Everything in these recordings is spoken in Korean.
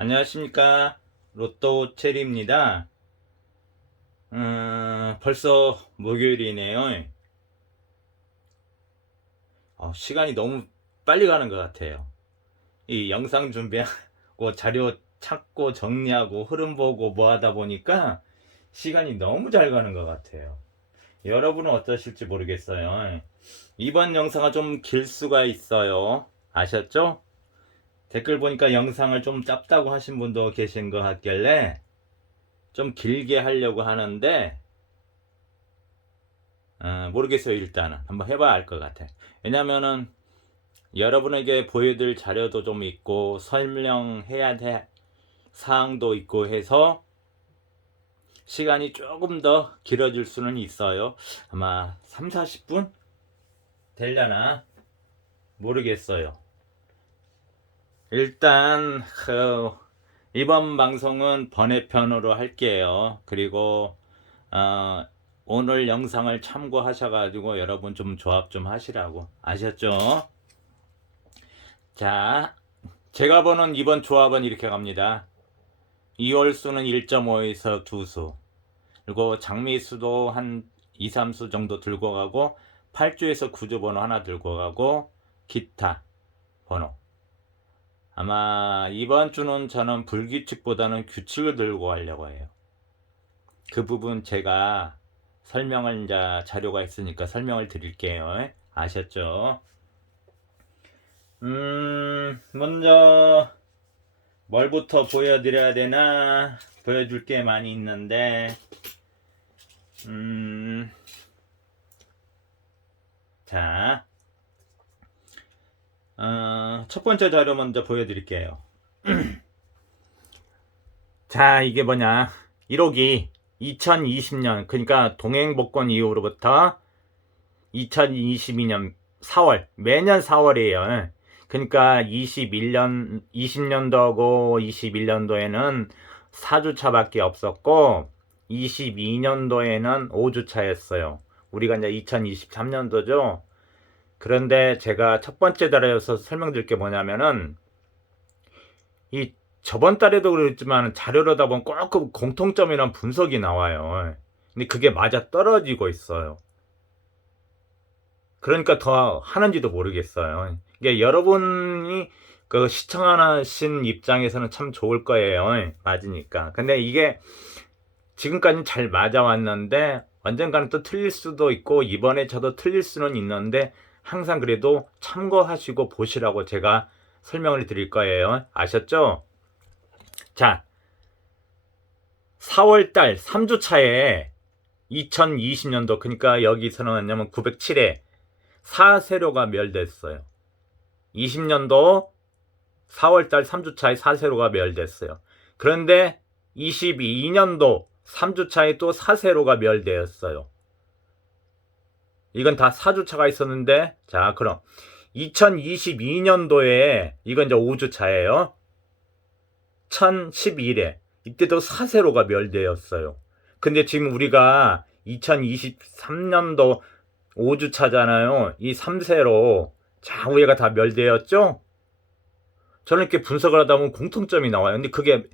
안녕하십니까. 로또 체리입니다. 벌써 목요일이네요. 시간이 너무 빨리 가는 것 같아요. 이 영상 준비하고 자료 찾고 정리하고 흐름 보고 뭐 하다 보니까 시간이 너무 잘 가는 것 같아요. 여러분은 어떠실지 모르겠어요. 이번 영상은 좀 길 수가 있어요. 아셨죠? 댓글 보니까 영상을 좀 짧다고 하신 분도 계신 것 같길래 좀 길게 하려고 하는데 모르겠어요. 일단은 한번 해봐야 알 것 같아. 왜냐면은 여러분에게 보여드릴 자료도 좀 있고 설명해야 될 사항도 있고 해서 시간이 조금 더 길어질 수는 있어요. 아마 3, 40분 되려나 모르겠어요. 일단 이번 방송은 번외편으로 할게요. 그리고 어, 오늘 영상을 참고하셔가지고 여러분 좀 조합 좀 하시라고. 아셨죠? 자, 제가 보는 이번 조합은 이렇게 갑니다. 2월수는 1.5에서 2수, 그리고 장미수도 한 2, 3수 정도 들고 가고 8주에서 9주 번호 하나 들고 가고 기타 번호. 아마 이번 주는 저는 불규칙보다는 규칙을 들고 가려고 해요. 그 부분 제가 설명을 이제 자료가 있으니까 설명을 드릴게요. 아셨죠? 먼저 뭘부터 보여드려야 되나? 보여줄 게 많이 있는데, 자, 첫 번째 자료 먼저 보여드릴게요. 자, 이게 뭐냐? 1호기 2020년, 그러니까 동행복권 이후로부터 2022년 4월, 매년 4월이에요. 그러니까 20년도하고 21년도에는 4주차밖에 없었고 22년도에는 5주차였어요. 우리가 이제 2023년도죠. 그런데 제가 첫 번째 달에서 설명드릴 게 뭐냐면은 이 저번 달에도 그랬지만 자료로다 보면 꼭 공통점이란 분석이 나와요. 근데 그게 맞아 떨어지고 있어요. 그러니까 더 하는지도 모르겠어요. 이게 여러분이 그 시청하신 입장에서는 참 좋을 거예요. 맞으니까. 근데 이게 지금까지 잘 맞아왔는데 언젠가는 또 틀릴 수도 있고 이번에 저도 틀릴 수는 있는데 항상 그래도 참고하시고 보시라고 제가 설명을 드릴 거예요. 아셨죠? 자, 4월달 3주차에 2020년도, 그러니까 여기서는 뭐냐면 907회 사세로가 멸됐어요. 20년도 4월달 3주차에 사세로가 멸됐어요. 그런데 22년도 3주차에 또 사세로가 멸되었어요. 이건 다 4주차가 있었는데, 자, 그럼 2022년도에 이건 이제 5주차예요. 1011회 이때도 사세로가 멸되었어요. 근데 지금 우리가 2023년도 5주차잖아요. 이 3세로 좌우에가 다 멸되었죠? 저는 이렇게 분석을 하다 보면 공통점이 나와요. 근데 그게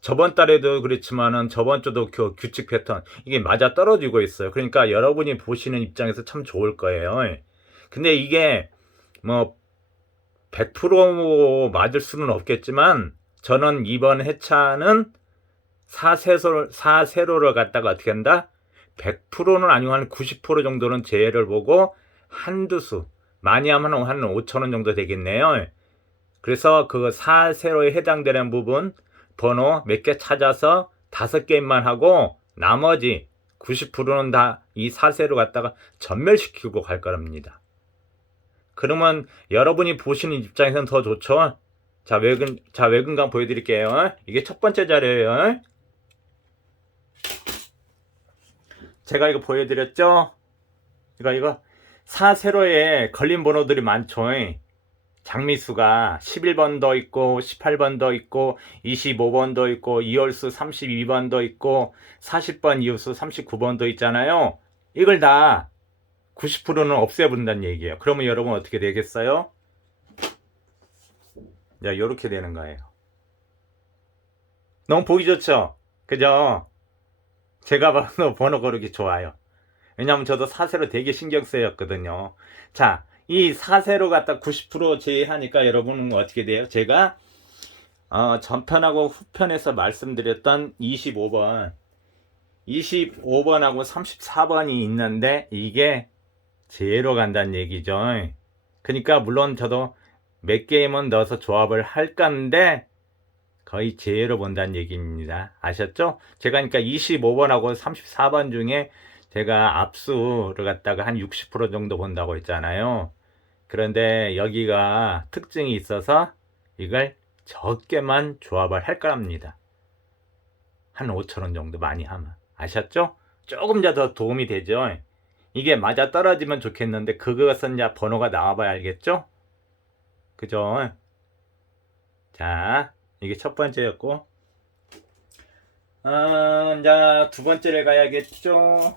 저번 달에도 그랬지만은 저번 주도 그 규칙 패턴 이게 맞아 떨어지고 있어요. 그러니까 여러분이 보시는 입장에서 참 좋을 거예요. 근데 이게 뭐 100% 맞을 수는 없겠지만 저는 이번 해차는 4세로를 갖다가 어떻게 한다? 100%는 아니고 한 90% 정도는 제외를 보고 한두 수 많이 하면 한 5,000원 정도 되겠네요. 그래서 그 4세로에 해당되는 부분 번호 몇 개 찾아서 5게임만 하고 나머지 90%는 다 이 4세로 갖다가 전멸시키고 갈 겁니다. 그러면 여러분이 보시는 입장에서는 더 좋죠. 자, 외근감 보여드릴게요. 이게 첫 번째 자료예요. 제가 이거 보여드렸죠? 이거 4세로에 걸린 번호들이 많죠. 장미수가 11번도 있고 18번도 있고 25번도 있고 이월수 32번도 있고 40번 이웃수 39번도 있잖아요. 이걸 다 90%는 없애본다는 얘기예요. 그러면 여러분 어떻게 되겠어요? 자, 이렇게 되는 거예요. 너무 보기 좋죠? 그죠? 제가 봐도 번호 고르기 좋아요. 왜냐면 저도 사세로 되게 신경 쓰였거든요. 자, 이 사세로 갖다 90% 제외하니까 여러분은 어떻게 돼요? 제가 전편하고 후편에서 말씀드렸던 25번하고 34번이 있는데 이게 제로 간다는 얘기죠. 그러니까 물론 저도 몇 게임은 넣어서 조합을 할 건데 거의 제로 본다는 얘기입니다. 아셨죠? 제가 그러니까 25번하고 34번 중에 제가 압수를 갖다가 한 60% 정도 본다고 했잖아요. 그런데 여기가 특징이 있어서 이걸 적게만 조합을 할 겁니다. 한 5,000원 정도 많이 하면. 아셨죠? 조금 더 도움이 되죠? 이게 맞아 떨어지면 좋겠는데 그것은 이제 번호가 나와봐야 알겠죠? 그죠? 자, 이게 첫 번째였고 이제 두 번째를 가야겠죠?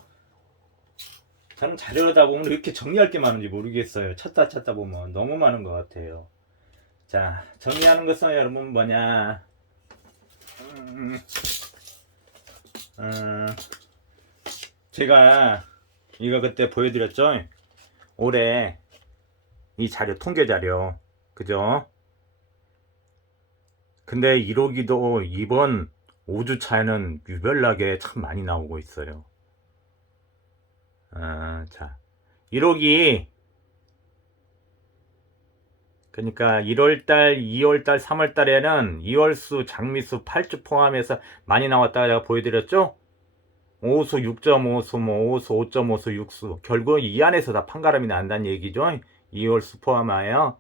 저는 자료다 보면 이렇게 정리할 게 많은지 모르겠어요. 찾다 보면 너무 많은 것 같아요. 자, 정리하는 것은 여러분 뭐냐? 제가 이거 그때 보여드렸죠? 올해 이 자료, 통계 자료. 그죠? 근데 1호기도 이번 5주차에는 유별나게 참 많이 나오고 있어요. 자, 1호기 그러니까 1월달, 2월달, 3월달에는 2월수, 장미수, 8주 포함해서 많이 나왔다가 제가 보여드렸죠? 5수 6.5수, 뭐 5수 5.5수, 6수 결국 이 안에서 다 판가름이 난다는 얘기죠. 2월수 포함하여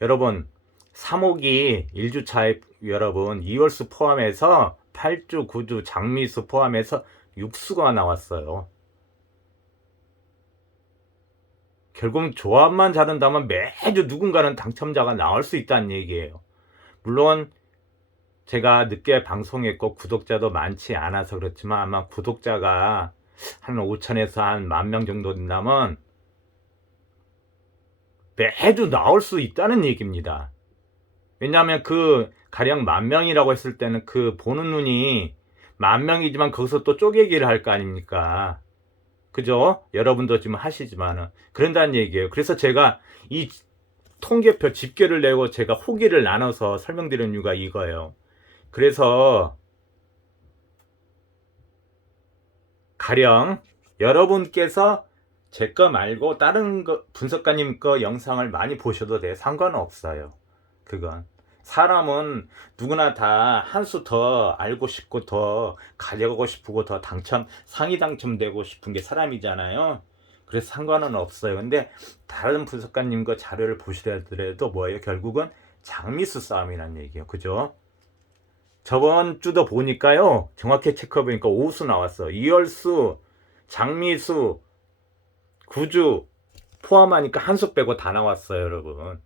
여러분 3호기 1주차에 여러분 2월수 포함해서 8주, 9주, 장미수 포함해서 6수가 나왔어요. 결국 조합만 잘한다면 매주 누군가는 당첨자가 나올 수 있다는 얘기예요. 물론 제가 늦게 방송했고 구독자도 많지 않아서 그렇지만 아마 구독자가 한 5천에서 한 10,000명 정도 된다면 매주 나올 수 있다는 얘기입니다. 왜냐하면 그 가령 10,000명이라고 했을 때는 그 보는 눈이 10,000명이지만 거기서 또 쪼개기를 할 거 아닙니까? 그죠? 여러분도 지금 하시지만은 그런다는 얘기예요. 그래서 제가 이 통계표 집계를 내고 제가 호기를 나눠서 설명드리는 이유가 이거예요. 그래서 가령 여러분께서 제 거 말고 다른 거 분석가님 거 영상을 많이 보셔도 돼. 상관은 없어요. 그건 사람은 누구나 다 한 수 더 알고 싶고 더 가져가고 싶고 더 상위 당첨되고 싶은 게 사람이잖아요. 그래서 상관은 없어요. 근데 다른 분석가님 거 자료를 보시더라도 뭐예요? 결국은 장미수 싸움이라는 얘기예요. 그죠? 저번 주도 보니까요. 정확히 체크해 보니까 5수 나왔어. 이열수, 장미수, 구주 포함하니까 한 수 빼고 다 나왔어요, 여러분.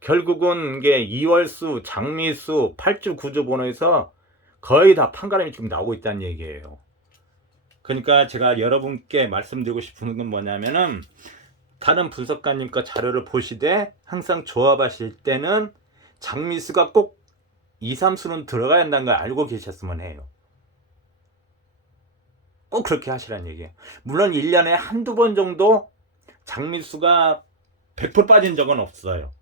결국은 이게 2월수, 장미수, 8주, 9주 번호에서 거의 다 판가름이 지금 나오고 있다는 얘기예요. 그러니까 제가 여러분께 말씀드리고 싶은 건 뭐냐면은 다른 분석가님 거 자료를 보시되 항상 조합하실 때는 장미수가 꼭 2, 3수는 들어가야 한다는 걸 알고 계셨으면 해요. 꼭 그렇게 하시라는 얘기예요. 물론 1년에 한두 번 정도 장미수가 100% 빠진 적은 없어요.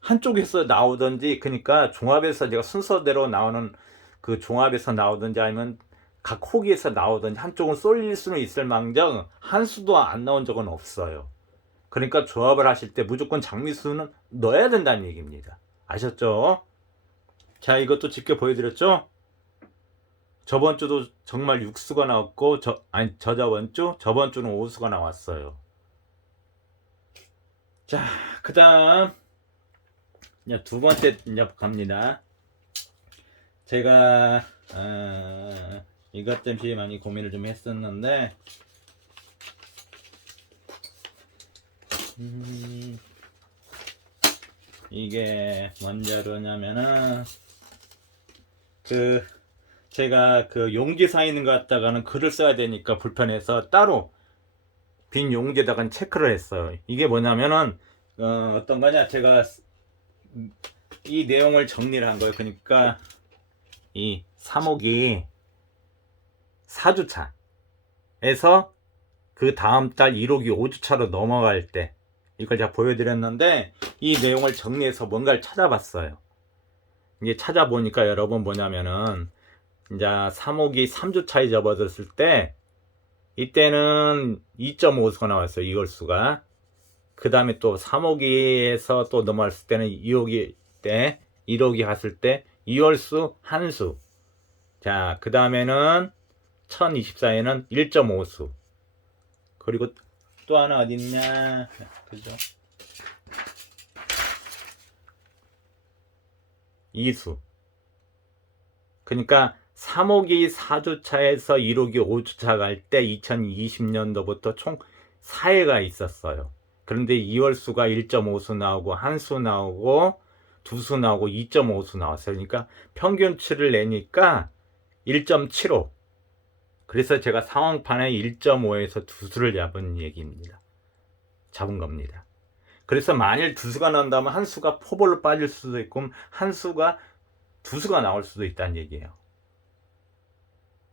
한쪽에서 나오든지 그러니까 종합에서 제가 순서대로 나오는 그 종합에서 나오든지 아니면 각 호기에서 나오든지 한쪽은 쏠릴 수는 있을 망정 한 수도 안 나온 적은 없어요. 그러니까 조합을 하실 때 무조건 장미수는 넣어야 된다는 얘기입니다. 아셨죠? 자, 이것도 직접 보여드렸죠? 저번 주도 정말 6수가 나왔고 저번 주는 5수가 나왔어요. 자, 그 다음 두 번째 갑니다. 제가 이것 때문에 많이 고민을 좀 했었는데 이게 뭔 자료냐면은 제가 그 용지사 있는 거 갖다가는 글을 써야 되니까 불편해서 따로 빈 용지에다가 체크를 했어요. 이게 뭐냐면은 어떤 거냐, 제가 이 내용을 정리를 한 거예요. 그러니까 이 3호기 4주차에서 그 다음 달 1호기 5주차로 넘어갈 때 이걸 제가 보여드렸는데, 이 내용을 정리해서 뭔가를 찾아봤어요. 이게 찾아보니까 여러분 뭐냐면은 이제 3호기 3주차에 접어들었을 때 이때는 2.5수가 나왔어요. 2월수가. 그 다음에 또 3호기에서 또 넘어갔을 때는 2호기 때 1호기 갔을 때 2월수 한수. 자, 그 다음에는 1024에는 1.5수. 그리고 또 하나 어딨냐, 그죠? 2수. 그러니까 3호기 4주차에서 1호기 5주차 갈 때 2020년도부터 총 4회가 있었어요. 그런데 2월수가 1.5수 나오고 한수 나오고 두수 나오고 2.5수 나왔어요. 그러니까 평균치를 내니까 1.75. 그래서 제가 상황판에 1.5에서 두수를 잡은 겁니다. 그래서 만일 두수가 나온다면 한수가 포볼로 빠질 수도 있고 한수가 두수가 나올 수도 있다는 얘기예요.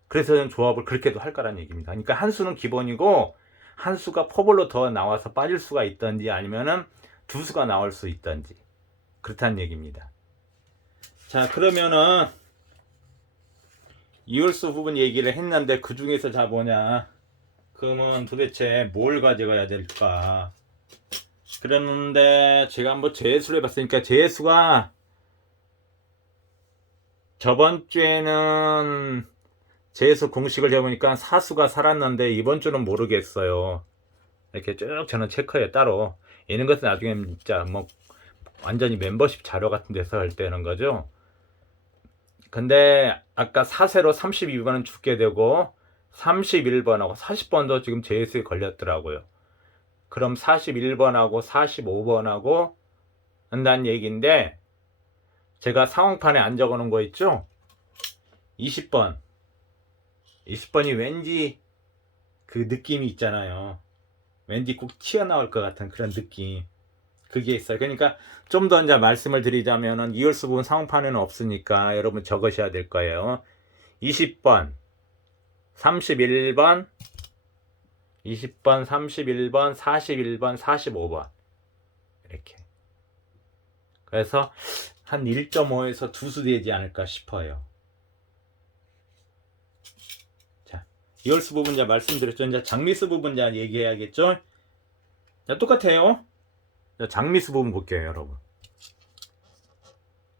그래서 저는 조합을 그렇게도 할 거라는 얘기입니다. 그러니까 한수는 기본이고 한수가 포볼로 더 나와서 빠질 수가 있던지 아니면은 두수가 나올 수 있던지 그렇다는 얘기입니다. 자, 그러면은 이월수 부분 얘기를 했는데 그 중에서 자 뭐냐, 그러면 도대체 뭘 가져가야 될까? 그랬는데 제가 한번 재수를 해봤으니까 재수가 저번 주에는 재수 공식을 해보니까 사수가 살았는데 이번 주는 모르겠어요. 이렇게 쭉 저는 체크해요, 따로. 이런 것은 나중에 진짜 뭐 완전히 멤버십 자료 같은 데서 할 때는 거죠. 근데 아까 사세로 32번은 죽게 되고 31번하고 40번도 지금 재수에 걸렸더라고요. 그럼 41번하고 45번하고 한다는 얘기인데, 제가 상황판에 안 적어 놓은 거 있죠? 20번이 왠지 그 느낌이 있잖아요. 왠지 꼭 튀어나올 것 같은 그런 느낌, 그게 있어요. 그러니까 좀 더 이제 말씀을 드리자면은 이월수 부분 상황판에는 없으니까 여러분 적으셔야 될 거예요. 20번, 31번, 20번, 31번, 41번, 45번 이렇게. 그래서 한 1.5에서 두수 되지 않을까 싶어요. 자, 이월수 부분 이제 말씀드렸죠. 이제 장미수 부분 이제 얘기해야겠죠. 자, 똑같아요. 자, 장미수 부분 볼게요, 여러분.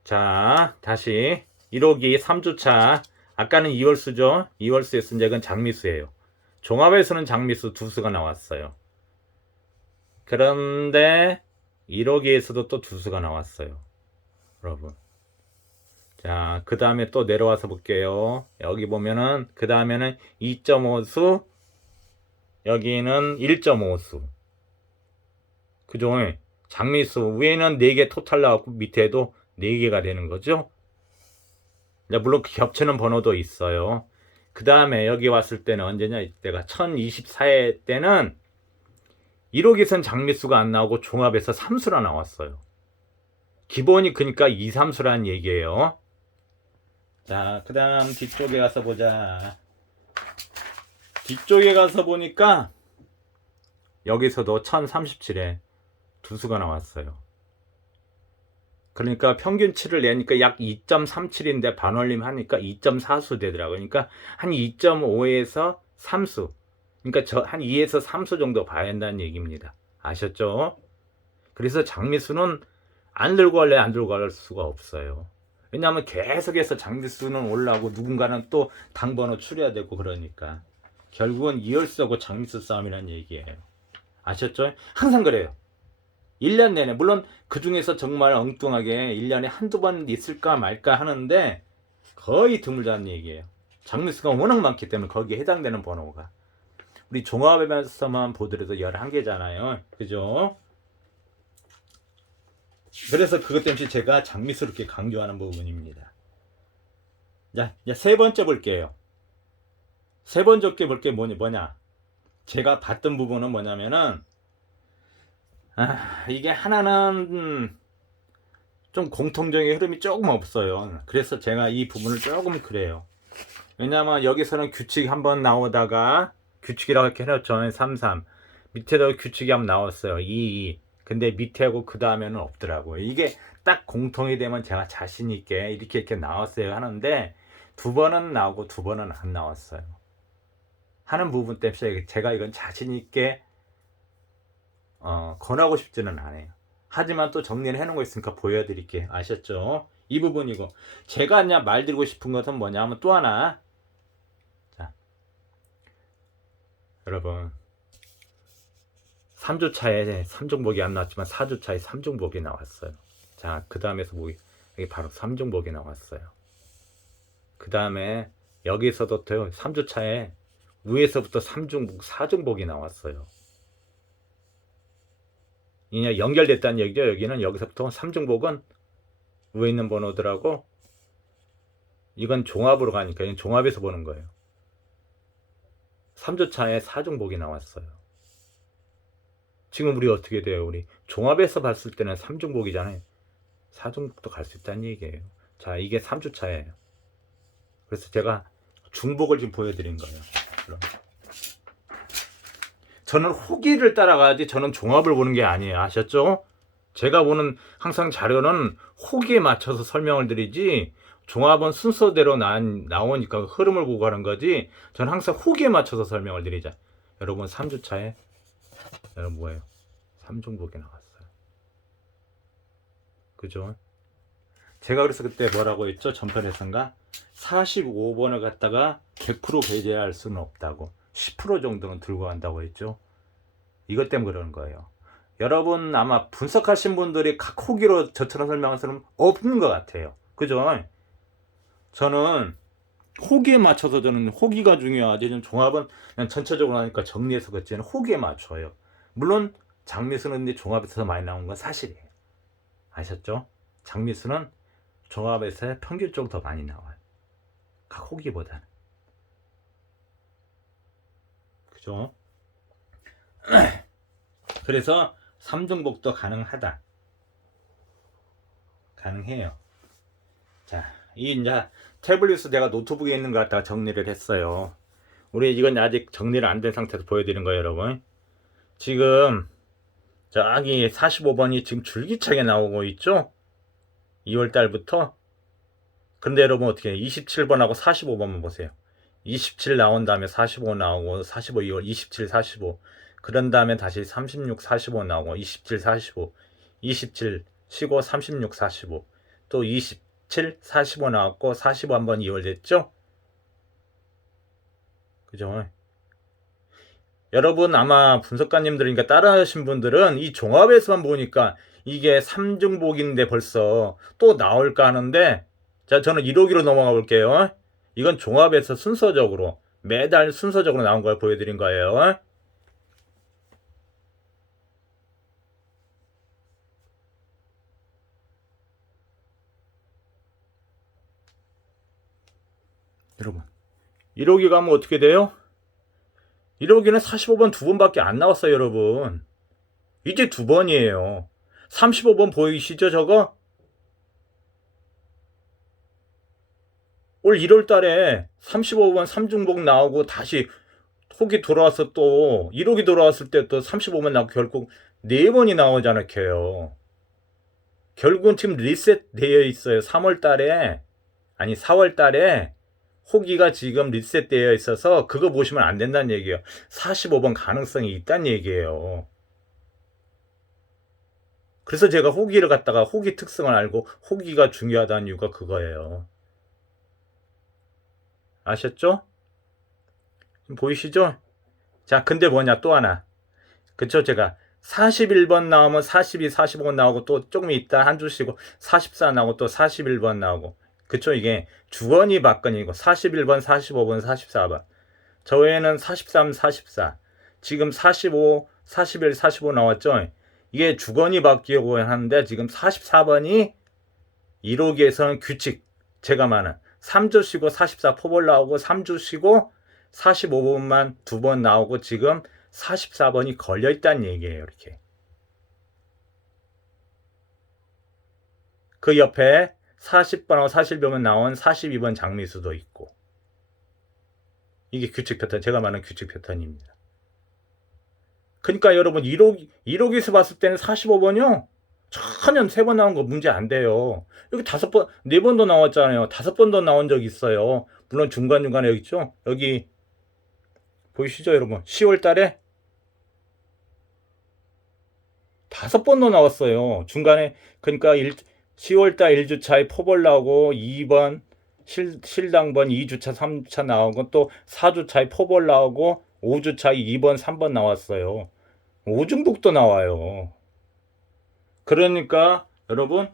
자, 다시 1호기 3주차. 아까는 2월수죠. 2월수였으니 이건 장미수예요. 종합에서는 장미수 두수가 나왔어요. 그런데 1호기에서도 또 두수가 나왔어요, 여러분. 자, 그 다음에 또 내려와서 볼게요. 여기 보면은 그 다음에는 2.5수, 여기는 1.5수. 그죠? 장미수 위에는 4개 토탈 나왔고 밑에도 4개가 되는 거죠. 물론 겹치는 번호도 있어요. 그 다음에 여기 왔을 때는 언제냐, 이때가 1024회 때는 1호기선 장미수가 안 나오고 종합에서 3수라 나왔어요. 기본이 그러니까 2, 3수라는 얘기예요. 자, 그 다음 뒤쪽에 가서 보자. 뒤쪽에 가서 보니까 여기서도 1037에 두수가 나왔어요. 그러니까 평균치를 내니까 약 2.37인데 반올림 하니까 2.4수 되더라고요. 그러니까 한 2.5에서 3수. 그러니까 한 2에서 3수 정도 봐야 한다는 얘기입니다. 아셨죠? 그래서 장미수는 안 들고 갈래 안 들고 갈 수가 없어요. 왜냐하면 계속해서 장미수는 올라오고 누군가는 또 당번호 추려야 되고 그러니까 결국은 이월수하고 장미수 싸움이라는 얘기예요. 아셨죠? 항상 그래요. 1년 내내, 물론 그 중에서 정말 엉뚱하게 1년에 한두 번 있을까 말까 하는데 거의 드물다는 얘기예요. 장미수가 워낙 많기 때문에 거기에 해당되는 번호가. 우리 종합에서만 보더라도 11개잖아요. 그죠? 그래서 그것 때문에 제가 장미수를 이렇게 강조하는 부분입니다. 자, 세 번째 볼게요. 세 번째 볼 게 뭐냐? 제가 봤던 부분은 뭐냐면은, 이게 하나는 좀 공통적인 흐름이 조금 없어요. 그래서 제가 이 부분을 조금 그래요. 왜냐하면 여기서는 규칙이 한번 나오다가 규칙이라고 이렇게 해놨죠. 33 밑에도 규칙이 한번 나왔어요. 22 근데 밑에하고 그 다음에는 없더라고요. 이게 딱 공통이 되면 제가 자신 있게 이렇게 나왔어요 하는데 두 번은 나오고 두 번은 안 나왔어요. 하는 부분 때문에 제가 이건 자신 있게 권하고 싶지는 않아요. 하지만 또 정리를 해놓은 거 있으니까 보여드릴게요. 아셨죠? 이 부분이고 제가 그냥 말드리고 싶은 것은 뭐냐면 또 하나. 자, 여러분 3주차에 3종목이 안 나왔지만 4주차에 3종목이 나왔어요. 자, 그 다음에서 뭐 여기 바로 3종목이 나왔어요. 그 다음에 여기서도 3주차에 위에서부터 3종목 4종목이 나왔어요. 이게 연결됐다는 얘기죠. 여기는 여기서부터 3종목은 위에 있는 번호들하고 이건 종합으로 가니까 이건 종합에서 보는 거예요. 3주차에 4종목이 나왔어요. 지금 우리 어떻게 돼요? 우리 종합에서 봤을 때는 3종목이잖아요. 4종목도 갈 수 있다는 얘기예요. 자, 이게 3주차예요. 그래서 제가 중복을 지금 보여드린 거예요. 그럼. 저는 호기를 따라가야지 저는 종합을 보는 게 아니에요. 아셨죠? 제가 보는 항상 자료는 호기에 맞춰서 설명을 드리지 종합은 순서대로 나오니까 흐름을 보고 가는 거지 저는 항상 호기에 맞춰서 설명을 드리자. 여러분 3주차에 여러분 뭐예요? 3종목이 나왔어요. 그죠? 제가 그래서 그때 뭐라고 했죠? 전편에선가 45번을 갖다가 100% 배제할 수는 없다고 10% 정도는 들고 간다고 했죠. 이것 때문에 그러는 거예요. 여러분 아마 분석하신 분들이 각 호기로 저처럼 설명한 사람은 없는 것 같아요. 그죠? 저는 호기에 맞춰서 저는 호기가 중요하지 좀 종합은 그냥 전체적으로 하니까 정리해서 그렇지는 호기에 맞춰요. 물론 장미수는 종합에서 많이 나온 건 사실이에요. 아셨죠? 장미수는 종합에서 평균적으로 더 많이 나와요. 각 호기보다는. 그죠? 그래서 3종목도 가능하다. 가능해요. 자, 이 이제 태블릿을 내가 노트북에 있는 거 갖다가 정리를 했어요. 우리 이건 아직 정리를 안 된 상태에서 보여드리는 거예요, 여러분. 지금 저기 45번이 지금 줄기차게 나오고 있죠? 2월 달부터. 그런데 여러분 어떻게 해요? 27번하고 45번만 보세요. 27 나온 다음에 45 나오고 45 2월 27 45 그런 다음에 다시 36 45 나오고 27 45 27 쉬고 36 45 또 27 45 나왔고 45 한번 2월 됐죠? 그죠? 여러분 아마 분석가님들이니까 따라하신 분들은 이 종합에서만 보니까 이게 3종목인데 벌써 또 나올까 하는데 자 저는 1호기로 넘어가 볼게요. 이건 종합에서 순서적으로 매달 순서적으로 나온 걸 보여드린 거예요. 여러분 1호기 가면 어떻게 돼요? 1호기는 45번 두 번밖에 안 나왔어요 여러분. 이제 두 번이에요. 35번 보이시죠 저거? 올 1월 달에 35번 3중복 나오고 다시 호기 돌아와서 또 1호기 돌아왔을 때 또 35번 나오고 결국 4번이 나오잖아 걔요. 결국은 지금 리셋 되어 있어요. 3월 달에 아니 4월 달에 호기가 지금 리셋 되어 있어서 그거 보시면 안 된다는 얘기예요. 45번 가능성이 있다는 얘기예요. 그래서 제가 호기를 갖다가 호기 특성을 알고 호기가 중요하다는 이유가 그거예요. 아셨죠? 보이시죠? 자, 근데 뭐냐 또 하나. 그쵸? 제가 41번 나오면 42, 45 나오고 또 조금 있다 한 주 쉬고 44 나오고 또 41번 나오고 그쵸? 이게 주거니 받거니고 41번, 45번, 44번 저 외에는 43, 44 지금 45, 41, 45 나왔죠? 이게 주거니 받기라고 하는데 지금 44번이 1호기에서는 규칙 제가 말하는 3주 쉬고 44 포볼 나오고 3주 쉬고 45번만 2번 나오고 지금 44번이 걸려있다는 얘기예요. 이렇게. 그 옆에 40번하고 41번 나온 42번 장미수도 있고. 이게 규칙 패턴, 제가 말하는 규칙 패턴입니다. 그러니까 여러분 1호기에서 봤을 때는 45번이요. 전혀 3번 나온 거 문제 안 돼요. 여기 5번, 4번도 나왔잖아요. 5번도 나온 적 있어요. 물론 중간중간에 여기 있죠. 여기 보이시죠 여러분? 10월 달에 5번도 나왔어요. 중간에 그러니까 10월 달 1주차에 포벌 나오고 2번 실당번 2주차 3주차 나오고 또 4주차에 포벌 나오고 5주차에 2번 3번 나왔어요. 오중복도 나와요. 그러니까 여러분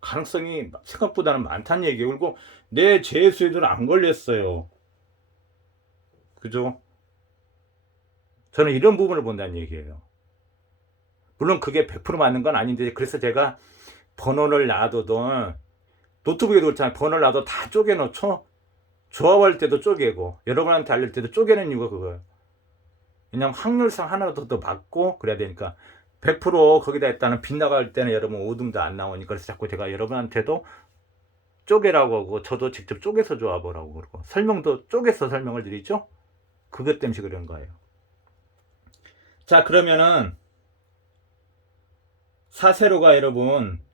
가능성이 생각보다는 많다는 얘기예요. 그리고 내 재수에도 안 걸렸어요. 그죠? 저는 이런 부분을 본다는 얘기예요. 물론 그게 100% 맞는 건 아닌데 그래서 제가 번호를 놔둬도 노트북에도 그렇잖아요. 번호를 놔도 다 쪼개놓죠. 조합할 때도 쪼개고 여러분한테 알릴 때도 쪼개는 이유가 그거예요. 왜냐면 확률상 하나라도 더 맞고 그래야 되니까 100% 거기다 했다는 빗나갈 때는 여러분 5등도 안 나오니까 그래서 자꾸 제가 여러분한테도 쪼개라고 하고 저도 직접 쪼개서 조합을 하고 그러고 설명도 쪼개서 설명을 드리죠. 그것 때문에 그런 거예요. 자 그러면은 사세로가 여러분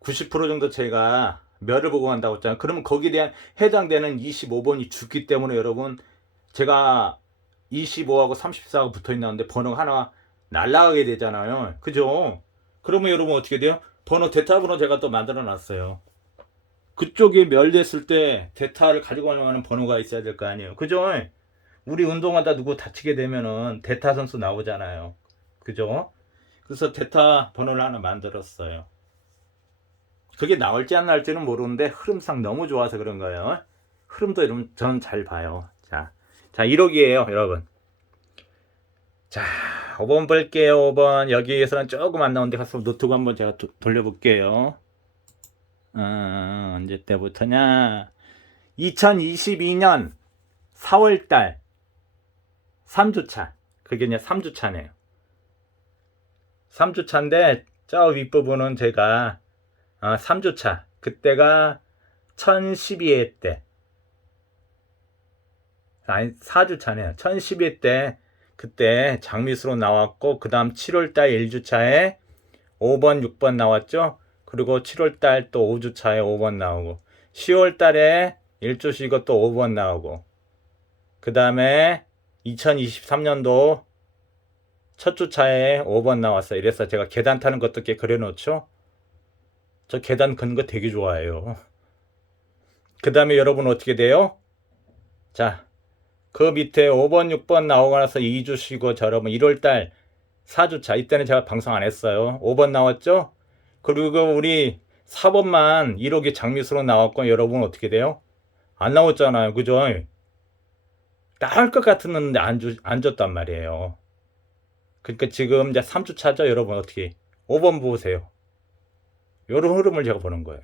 90% 정도 제가 멸을 보고 간다고 했잖아요. 그러면 거기에 대한 해당되는 25번이 죽기 때문에 여러분 제가 25하고 34하고 붙어 있는데 번호가 하나 날라가게 되잖아요. 그죠? 그러면 여러분 어떻게 돼요? 번호 대타 번호 제가 또 만들어 놨어요. 그쪽이 멸됐을 때 대타를 가지고 가려면 번호가 있어야 될 거 아니에요. 그죠? 우리 운동하다 누구 다치게 되면은 대타 선수 나오잖아요. 그죠? 그래서 대타 번호를 하나 만들었어요. 그게 나올지 안 나올지는 모르는데 흐름상 너무 좋아서 그런 거예요. 흐름도 여러분 저는 잘 봐요. 자 1호기예요 여러분. 자 5번 볼게요. 5번 여기에서는 조금 안 나오는데 가서 노트북 한번 제가 돌려볼게요. 언제 때부터냐 2022년 4월달 3주차 그게 이제 3주차네요. 3주차인데 저 윗부분은 제가 3주차 그때가 1012회 때 아니 4주차네요. 1012회 때 그때 장미수로 나왔고 그 다음 7월달 1주차에 5번 6번 나왔죠. 그리고 7월달 또 5주차에 5번 나오고 10월달에 1주 쉬고 또 5번 나오고 그 다음에 2023년도 첫 주차에 5번 나왔어요. 이래서 제가 계단 타는 것도 꽤 그려놓죠. 저 계단 걷는 거 되게 좋아해요. 그 다음에 여러분 어떻게 돼요? 자, 그 밑에 5번, 6번 나오고 나서 2주 쉬고 저 여러분 1월달 4주차 이때는 제가 방송 안 했어요. 5번 나왔죠? 그리고 우리 4번만 1호기 장미수로 나왔고 여러분 어떻게 돼요? 안 나왔잖아요. 그죠? 나올 것 같았는데 안 줬단 말이에요. 그러니까 지금 이제 3주차죠. 여러분 어떻게 5번 보세요. 요런 흐름을 제가 보는 거예요.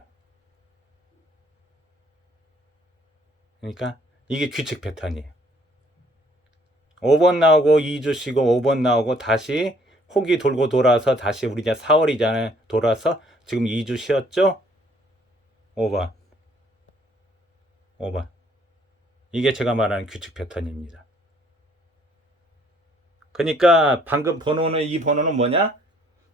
그러니까 이게 규칙 패턴이에요. 5번 나오고 2주 쉬고 5번 나오고 다시 혹이 돌고 돌아서 다시 우리 이제 4월이잖아요. 돌아서 지금 2주 쉬었죠? 5번. 이게 제가 말하는 규칙 패턴입니다. 그러니까 방금 번호는 이 번호는 뭐냐?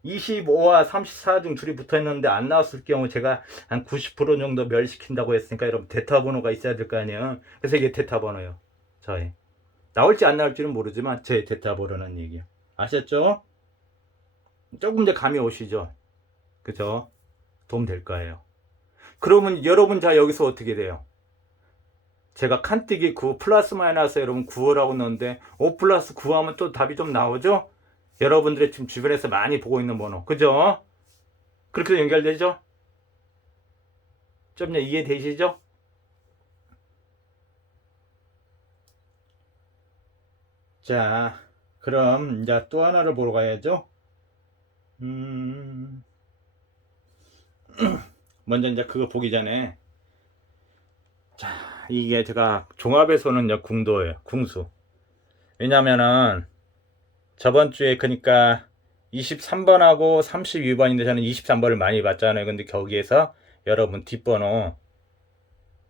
25와 34 중 둘이 붙어 있는데 안 나왔을 경우 제가 한 90% 정도 멸시킨다고 했으니까 여러분 대타 번호가 있어야 될 거 아니에요. 그래서 이게 대타 번호예요. 저의 나올지 안 나올지는 모르지만 제 대타 번호는 얘기야. 아셨죠? 조금 더 감이 오시죠? 그죠? 도움 될 거예요. 그러면 여러분 자 여기서 어떻게 돼요? 제가 칸뜨기 9 플러스 마이너스 여러분 9호라고 넣는데 5 플러스 9 하면 또 답이 좀 나오죠? 여러분들의 지금 주변에서 많이 보고 있는 번호. 그죠? 그렇게 연결되죠? 좀 이해되시죠? 자, 그럼 이제 또 하나를 보러 가야죠. 먼저 이제 그거 보기 전에 자, 이게 제가 종합에서는 이제 궁도예요. 궁수. 왜냐면은 저번 주에 그러니까 23번하고 32번인데 저는 23번을 많이 봤잖아요. 근데 거기에서 여러분 뒷번호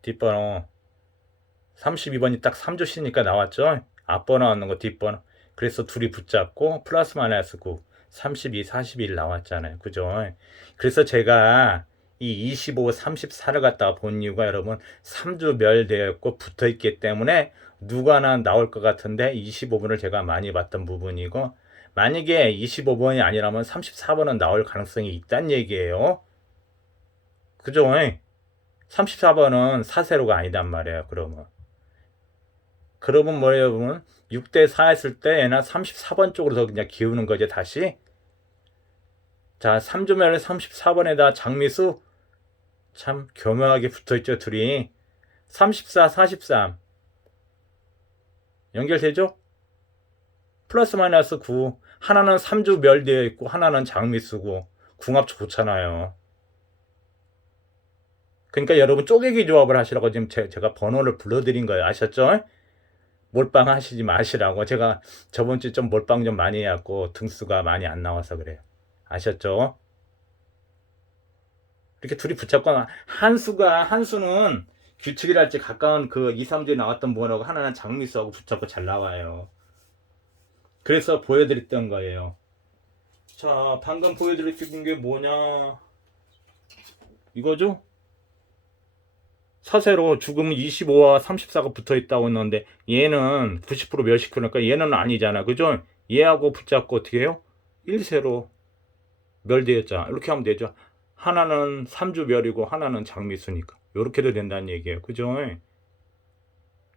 32번이 딱 3조 쉬니까 나왔죠. 앞번호 나오는 거 뒷번호. 그래서 둘이 붙잡고 플러스 마이너스 9 32 41 나왔잖아요. 그죠? 그래서 제가 이 25 34를 갖다가 본 이유가 여러분 3조 멸되어 있고 붙어 있기 때문에 누가나 나올 것 같은데 25번을 제가 많이 봤던 부분이고, 만약에 25번이 아니라면 34번은 나올 가능성이 있다는 얘기예요. 그죠? 34번은 사세로가 아니단 말이에요. 그러면 뭐예요? 보면 6대 4 했을 때 얘나 34번 쪽으로 더 그냥 기우는 거죠. 다시. 자, 3조면에 34번에다 장미수 참 교묘하게 붙어있죠. 둘이 34 43 연결되죠? 플러스 마이너스 9. 하나는 3조 멸되어 있고 하나는 장미수고 궁합 좋잖아요. 그러니까 여러분 쪼개기 조합을 하시라고 지금 제가 번호를 불러드린 거예요. 아셨죠? 몰빵 하시지 마시라고. 제가 저번 주에 좀 몰빵 좀 많이 해갖고 등수가 많이 안 나와서 그래요. 아셨죠? 이렇게 둘이 붙잡고 한수는 규칙이랄지 가까운 그 2, 3주에 나왔던 번호하고 하나는 장미수하고 붙잡고 잘 나와요. 그래서 보여드렸던 거예요. 자, 방금 보여드렸던 게 뭐냐? 이거죠? 사세로 죽으면 25와 34가 붙어 있다고 했는데 얘는 90% 멸시키니까 얘는 아니잖아. 그죠? 얘하고 붙잡고 어떻게 해요? 1세로 멸되었잖아. 이렇게 하면 되죠. 하나는 3주 멸이고 하나는 장미수니까. 이렇게도 된다는 얘기예요. 그죠?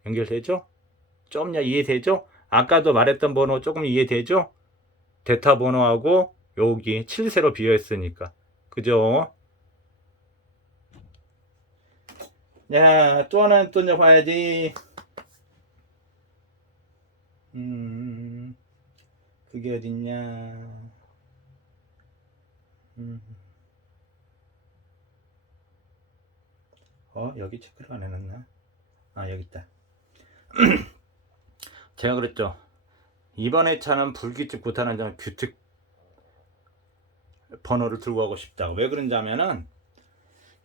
연결되죠? 좀냐 이해되죠? 아까도 말했던 번호 조금 이해되죠? 데이터 번호하고 여기 7세로 비어있으니까. 그죠? 야, 또 하나 또 봐야지. 그게 어딨냐. 여기 체크를 안 해놨나? 아, 여기 있다. 제가 그랬죠. 이번 회차는 불규칙 구타는 규칙 번호를 들고 가고 싶다. 왜 그런냐면은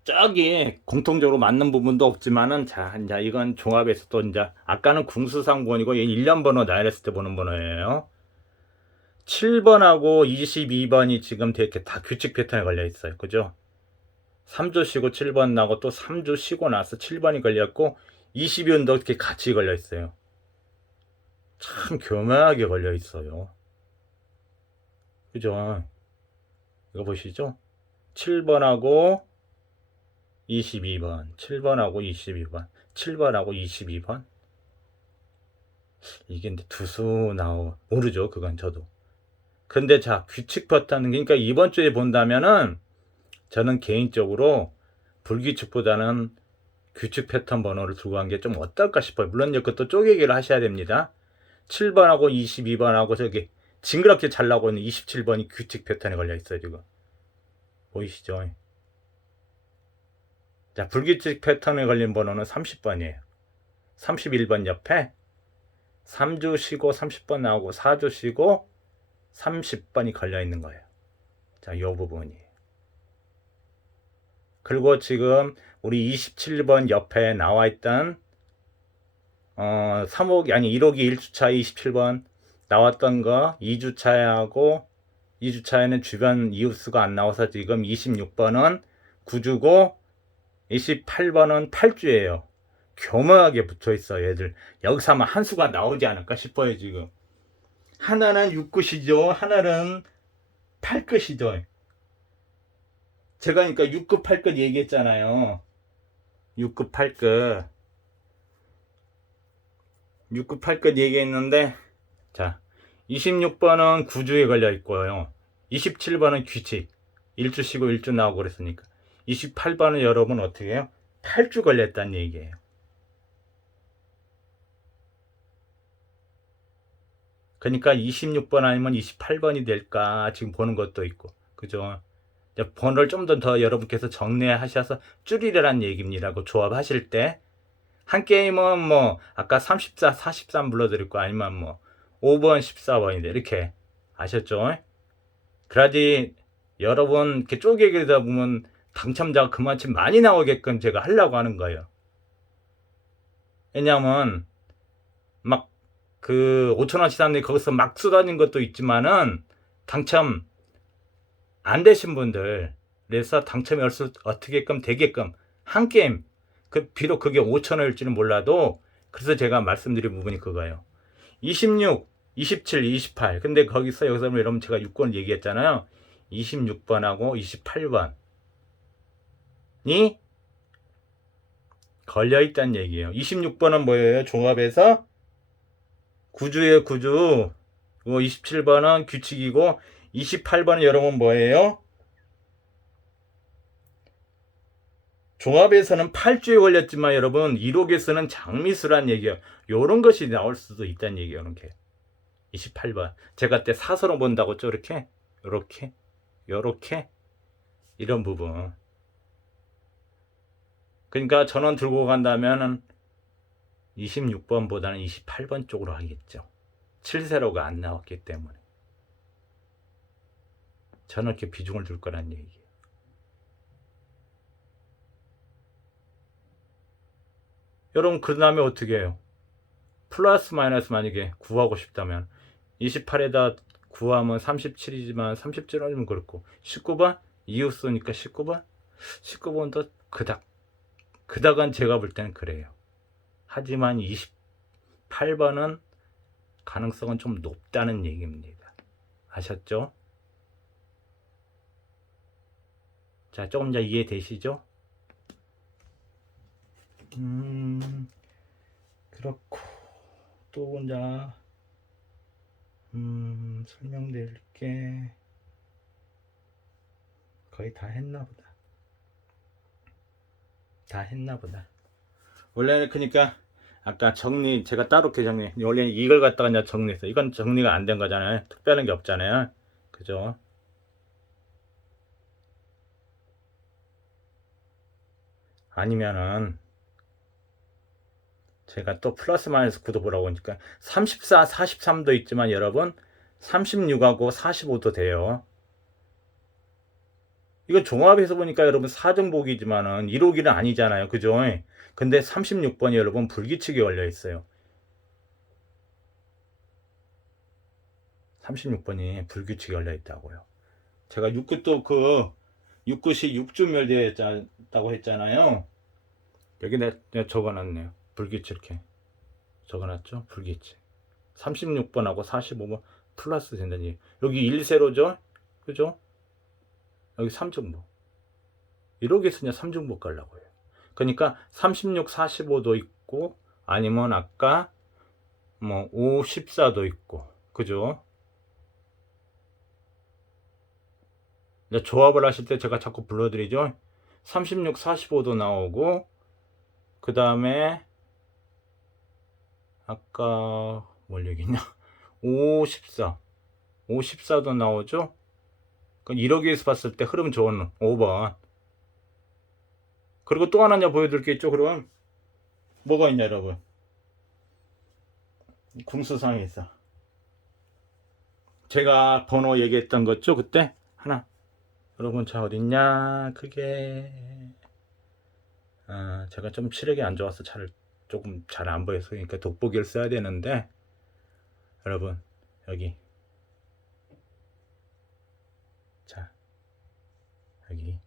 저기 공통적으로 맞는 부분도 없지만은 자 이제 이건 종합에서 또 이제 아까는 궁수상 번이고 1년 번호 나열했을 때 보는 번호예요. 7번하고 22번이 지금 이렇게 다 규칙 패턴에 걸려 있어요. 그죠? 3조 쉬고 7번 나고 또 3조 쉬고 나서 7번이 걸렸고 22번도 이렇게 같이 걸려 있어요. 참 교묘하게 걸려 있어요. 그죠? 이거 보시죠? 7번하고 22번, 7번하고 22번, 7번하고 22번. 이게 두수 모르죠. 그건 저도. 근데 자, 규칙 패턴, 그러니까 이번 주에 본다면은 저는 개인적으로 불규칙보다는 규칙 패턴 번호를 들고 간 게 좀 어떨까 싶어요. 물론 그것도 쪼개기를 하셔야 됩니다. 7번하고 22번하고 저기 징그럽게 잘 나오고 있는 27번이 규칙 패턴에 걸려 있어요. 지금 보이시죠? 자, 불규칙 패턴에 걸린 번호는 30번이에요. 31번 옆에 3주 쉬고 30번 나오고 4주 쉬고 30번이 걸려 있는 거예요. 자, 요 부분이. 그리고 지금 우리 27번 옆에 나와 있던 1호기 1주차 27번 나왔던 거 2주차하고 2주차에는 주변 이웃수가 안 나와서 지금 26번은 9주고 28번은 8주예요. 교묘하게 붙어있어 얘들. 여기서 아마 한 수가 나오지 않을까 싶어요. 지금 하나는 6끝이죠. 하나는 8끝이죠. 제가 그러니까 6끝 8끝 얘기했잖아요. 6끝 8끝 6끝 8끝 얘기했는데, 자 26번은 9주에 걸려 있고요. 27번은 규칙 1주 쉬고 1주 나오고 그랬으니까 28번은 여러분 어떻게 해요? 8주 걸렸다는 얘기예요. 그러니까 26번 아니면 28번이 될까 지금 보는 것도 있고. 그죠? 번호를 좀 더 여러분께서 정리하셔서 줄이려란 얘기입니다. 그 조합하실 때 한 게임은 뭐 아까 34, 43 불러드릴 거 아니면 뭐 5번, 14번인데 이렇게 아셨죠? 그래야지 여러분 이렇게 쪼개기다 보면 당첨자가 그만큼 많이 나오게끔 제가 하려고 하는 거예요. 왜냐면 막 그 5,000원씩 샀는데 거기서 막 쏟아진 것도 있지만은 당첨 안 되신 분들, 그래서 당첨이 어떻게끔 되게끔 한 게임, 비록 그게 5,000원일지는 몰라도, 그래서 제가 말씀드린 부분이 그거예요. 26, 27, 28. 근데 거기서 여기서 여러분 제가 6번을 얘기했잖아요. 26번하고 28번이 걸려있다는 얘기예요. 26번은 뭐예요? 종합에서 구주예요, 구주. 27번은 규칙이고, 28번은 여러분 뭐예요? 종합에서는 8주에 걸렸지만 여러분 1호에서는 장미수란 얘기예요. 요런 것이 나올 수도 있다는 얘기예요. 이렇게 28번. 제가 그때 사서로 본다고 죠. 이렇게 요렇게 이런 부분. 그러니까 전원 들고 간다면은 26번보다는 28번 쪽으로 하겠죠. 7세로가 안 나왔기 때문에. 저는 이렇게 비중을 둘 거란 얘기예요. 여러분 그 다음에 어떻게 해요? 플러스 마이너스 만약에 구하고 싶다면 28에다 구하면 37이지만 37원이면 그렇고 19번 이웃수니까 19번도 그닥은 제가 볼 때는 그래요. 하지만 28번은 가능성은 좀 높다는 얘기입니다. 아셨죠? 자, 조금 더 이해되시죠? 그렇고 또 이제 설명드릴 게 거의 다 했나 보다. 원래는 그러니까 아까 제가 따로 정리, 원래 이걸 갖다가 이제 정리했어요. 이건 정리가 안 된 거잖아요. 특별한 게 없잖아요. 그죠? 아니면은 제가 또 플러스 마이너스 9도 보라고 하니까 34, 43도 있지만 여러분 36하고 45도 돼요. 이건 종합해서 보니까 여러분 4정복이지만은 1호기는 아니잖아요. 그죠? 근데 36번이 여러분 불규칙이 걸려 있어요. 36번이 불규칙이 걸려 있다고요. 제가 6구 그 6구시 6주멸되어 있다고 했잖아요. 여기 내가 적어놨네요. 불규칙 이렇게 적어놨죠. 불규칙. 36번하고 45번 플러스 된다는 얘기. 여기 1세로죠. 그죠? 여기 3중복. 1호기에서 3중복 가려고 해요. 그러니까 36, 45도 있고 아니면 아까 뭐 54도 있고 그죠? 조합을 하실 때 제가 자꾸 불러드리죠. 36, 45도 나오고 그 다음에 아까 뭘 얘기했냐? 54도 나오죠? 1호기에서 봤을 때 흐름 좋은 5번. 그리고 또 하나 보여드릴 게 있죠. 그럼 뭐가 있냐 여러분? 궁수상에 있어. 제가 번호 얘기했던 거죠 그때? 하나. 여러분 자 어딨냐? 그게 제가 좀 시력이 안 좋아서 조금 잘 안 보여서 그러니까 돋보기를 써야 되는데 여러분 여기 자 여기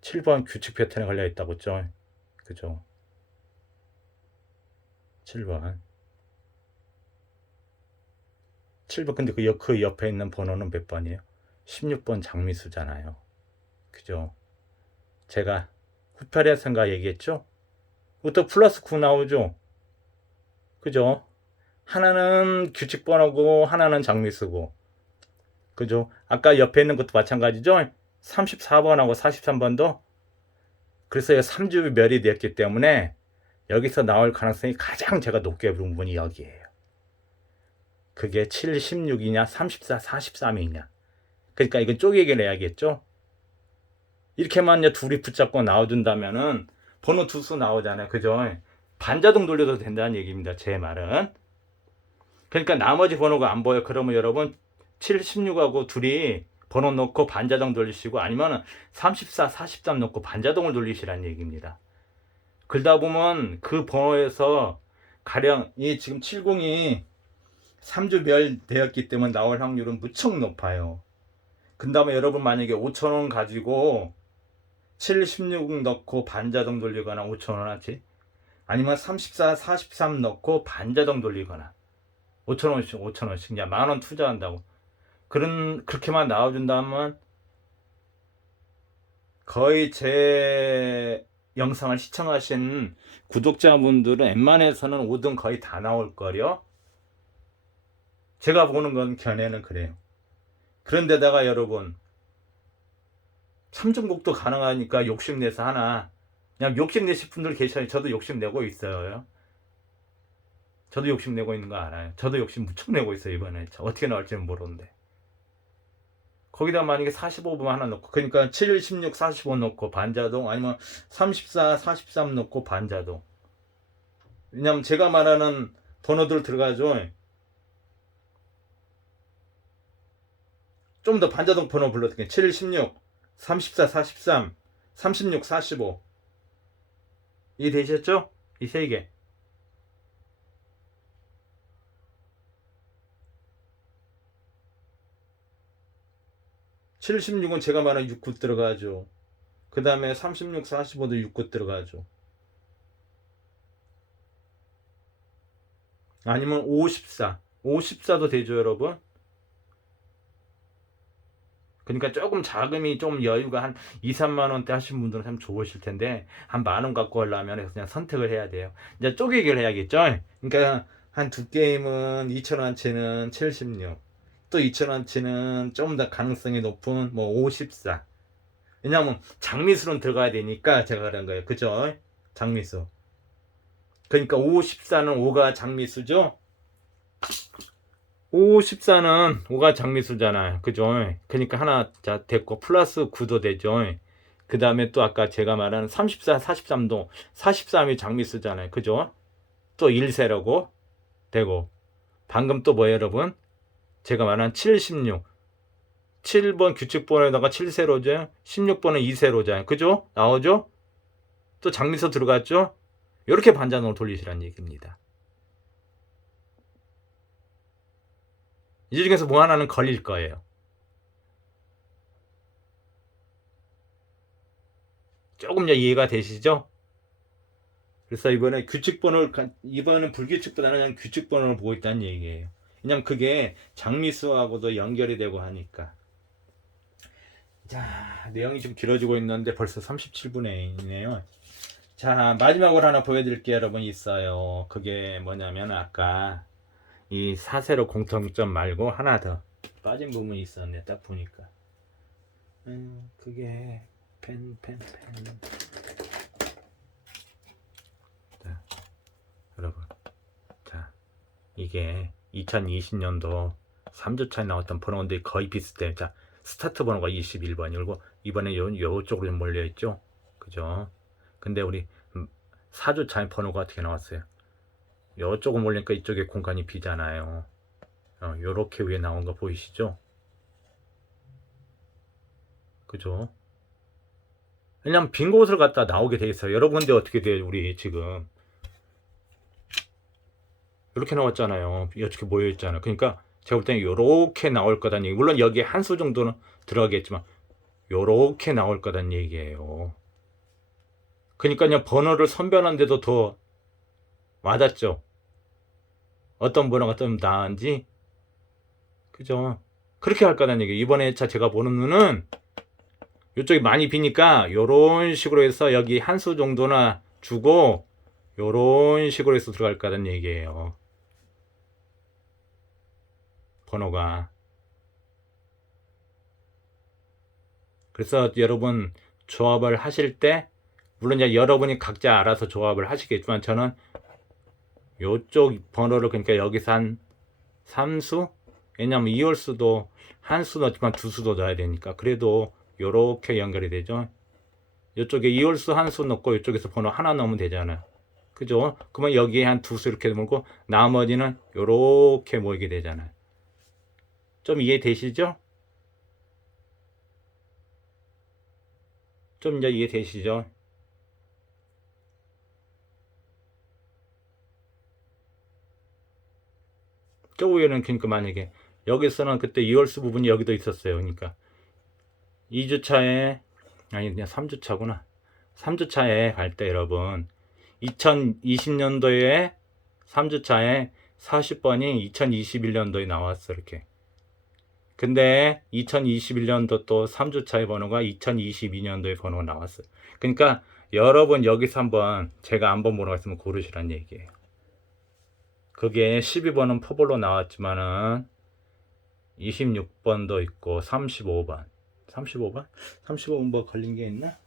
7번 규칙 패턴에 걸려 있다고 했죠. 그죠? 7번 근데 그 옆에 있는 번호는 몇 번이에요? 16번 장미수잖아요. 그죠? 제가 후편에선가 얘기했죠? 그것도 플러스 9 나오죠? 그죠? 하나는 규칙 번호고 하나는 장미수고 그죠? 아까 옆에 있는 것도 마찬가지죠? 34번하고 43번도 그래서 3주 멸이 되었기 때문에 여기서 나올 가능성이 가장 제가 높게 부른 부분이 여기에요. 그게 7, 16이냐 34, 43이냐 그러니까 이건 쪼개게 내야겠죠. 이렇게만 둘이 붙잡고 나와준다면은 번호 두 수 나오잖아요. 그죠? 반자동 돌려도 된다는 얘기입니다. 제 말은. 그러니까 나머지 번호가 안 보여. 그러면 여러분 7, 16하고 둘이 번호 넣고 반자동 돌리시고 아니면 34, 43 넣고 반자동을 돌리시라는 얘기입니다. 그러다 보면 그 번호에서 가령 이 지금 70이 3주별 되었기 때문에 나올 확률은 무척 높아요. 그 다음에 여러분 만약에 5,000원 가지고 7, 16 넣고 반자동 돌리거나 5,000원 하지, 아니면 34, 43 넣고 반자동 돌리거나 5,000원씩 5,000원씩 그냥 10,000원 투자한다고 그렇게만 나와준다면 거의 제 영상을 시청하신 구독자분들은 웬만해서는 5등 거의 다 나올 거요. 제가 보는 건 견해는 그래요. 그런데다가 여러분 3중복도 가능하니까 욕심내서 하나, 그냥 욕심내실 분들 계셔요. 저도 욕심내고 있어요. 저도 욕심내고 있는 거 알아요. 저도 욕심 무척 내고 있어요. 이번에 어떻게 나올지는 모르는데 거기다 만약에 45번 하나 넣고, 그러니까 7, 16, 45 넣고 반자동, 아니면 34, 43 넣고 반자동. 왜냐면 제가 말하는 번호들 들어가죠. 좀 더 반자동 번호 불러드릴게요. 7, 16, 34, 43, 36, 45. 이해되셨죠? 이 세 개. 76은 제가 말한 69 들어가죠. 그 다음에 36, 45도 69 들어가죠. 아니면 54. 54도 되죠, 여러분? 그러니까 조금 자금이 좀 여유가 한 2, 3만 원대 하신 분들은 참 좋으실 텐데, 한 만 원 갖고 하려면 그냥 선택을 해야 돼요. 이제 쪼개기를 해야겠죠? 그러니까 한 두 게임은 2,000원치는 76, 또 2,000원치는 좀 더 가능성이 높은 뭐 54. 왜냐면 장미수는 들어가야 되니까 제가 그런 거예요. 그죠? 장미수. 그러니까 54는 5가 장미수죠? 54는 5가 장미수잖아요. 그죠? 그러니까 하나 자 됐고 플러스 9도 되죠. 그 다음에 또 아까 제가 말한 34, 43도 43이 장미수잖아요. 그죠? 또 1세라고 되고, 방금 또 뭐예요 여러분? 제가 말한 7, 16 7번 규칙번호에다가 7세로죠. 16번은 2세로잖아요. 그죠? 나오죠? 또 장미수 들어갔죠? 이렇게 반자동을 돌리시라는 얘기입니다. 이 중에서 뭐 하나는 걸릴 거예요. 조금 더 이해가 되시죠? 그래서 이번에 이번은 불규칙보다는 그냥 규칙번호를 보고 있다는 얘기예요. 왜냐면 그게 장미수하고도 연결이 되고 하니까. 자, 내용이 좀 길어지고 있는데 벌써 37분이네요. 자, 마지막으로 하나 보여드릴게요. 여러분 있어요. 그게 뭐냐면 아까 이 사세로 공통점 말고 하나 더 빠진 부분이 있었네. 딱 보니까. 그게 펜. 자, 여러분. 자, 이게 2020년도 3주차에 나왔던 번호인데 거의 비슷해요. 자, 스타트 번호가 21번이고 이번에 요쪽으로 좀 몰려있죠. 그죠? 근데 우리 4주차의 번호가 어떻게 나왔어요? 요쪽으로 몰리니까 이쪽에 공간이 비잖아요. 요렇게 위에 나온 거 보이시죠? 그죠? 왜냐면 빈 곳을 갖다 나오게 돼 있어요. 여러분 근데 어떻게 돼요? 우리 지금 이렇게 나왔잖아요. 이렇게 모여 있잖아요. 그러니까 제가 볼 때는 요렇게 나올 거다는 얘기. 물론 여기에 한 수 정도는 들어가겠지만 요렇게 나올 거다는 얘기예요. 그러니까 그냥 번호를 선별하는데도 더 와닿죠. 어떤 번호가 좀 나은지. 그죠? 그렇게 할 거다는 얘기. 이번에 제가 보는 눈은 이쪽이 많이 비니까 요런 식으로 해서 여기 한 수 정도나 주고 요런 식으로 해서 들어갈 거다는 얘기예요. 번호가. 그래서 여러분 조합을 하실 때 물론 이제 여러분이 각자 알아서 조합을 하시겠지만 저는 요쪽 번호를 그러니까 여기서 한 3수, 왜냐면 2홀수도 한 수 넣지만 두 수도 넣어야 되니까 그래도 요렇게 연결이 되죠. 이쪽에 2홀수 한 수 넣고 이쪽에서 번호 하나 넣으면 되잖아요. 그죠? 그러면 여기에 한 두 수 이렇게 넣고 나머지는 요렇게 모이게 되잖아요. 좀 이해되시죠? 좀 이제 이해되시죠? 저 위에는 그러니까 만약에 여기서는 그때 2월수 부분이 여기도 있었어요. 그러니까 2주차에 아니 그냥 3주차구나. 3주차에 갈 때 여러분 2020년도에 3주차에 40번이 2021년도에 나왔어 이렇게. 근데 2021년도 또 3주차의 번호가 2022년도의 번호가 나왔어요. 그러니까 여러분 여기서 한번 제가 안 본 번호가 있으면 고르시란 얘기예요. 그게 12번은 포볼로 나왔지만은 26번도 있고 35번 35번? 35번 뭐 걸린 게 있나?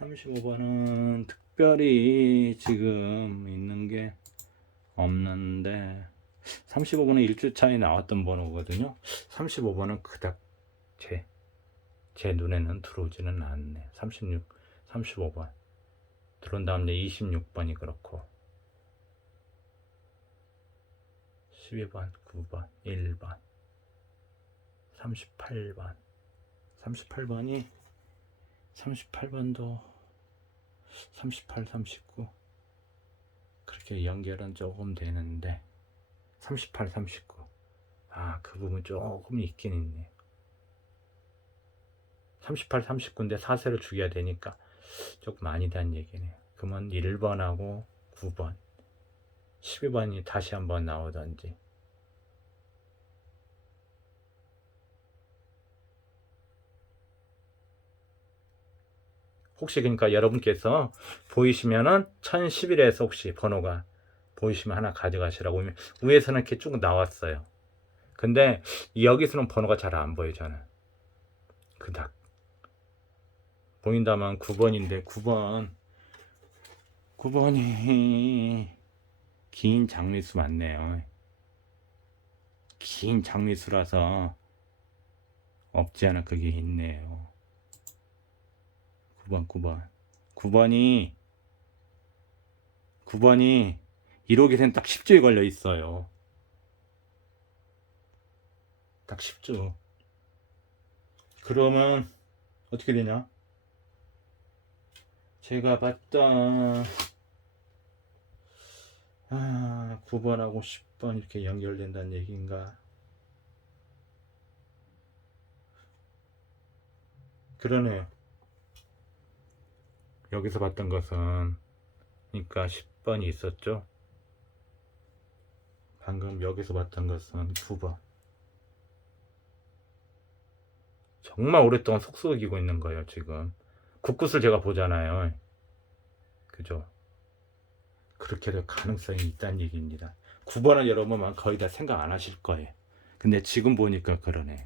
35번은 특별히 지금 있는 게 없는데 35번은 1주차에 나왔던 번호거든요. 35번은 그닥 제 눈에는 들어오지는 않네. 35번 들어온 다음 이제 26번이 그렇고 12번, 9번, 1번 38번도 38, 39 그렇게 연결은 조금 되는데 38, 39 그 부분 조금 있긴 있네. 38, 39인데 4세를 죽여야 되니까 조금 아니다는 얘기네요. 그러면 1번하고 9번 12번이 다시 한번 나오던지 혹시 그러니까 여러분께서 보이시면은 1011에서 혹시 번호가 보이시면 하나 가져가시라고 위에서는 이렇게 쭉 나왔어요. 근데 여기서는 번호가 잘 안 보여요. 저는 그닥 보인다면 9번인데 9번이 긴 장미수 맞네요. 긴 장미수라서 없지 않아 그게 있네요. 9번이 1호기 센 딱 10주에 걸려 있어요. 딱 10주. 그러면 어떻게 되냐? 제가 봤던 9번하고 10번 이렇게 연결된다는 얘기인가? 그러네요. 여기서 봤던 것은 그러니까 10번이 있었죠. 방금 여기서 봤던 것은 9번. 정말 오랫동안 속 썩이고 있는 거예요 지금. 국굿을 제가 보잖아요. 그죠? 그렇게 될 가능성이 있다는 얘기입니다. 9번은 여러분 거의 다 생각 안 하실 거예요. 근데 지금 보니까 그러네요.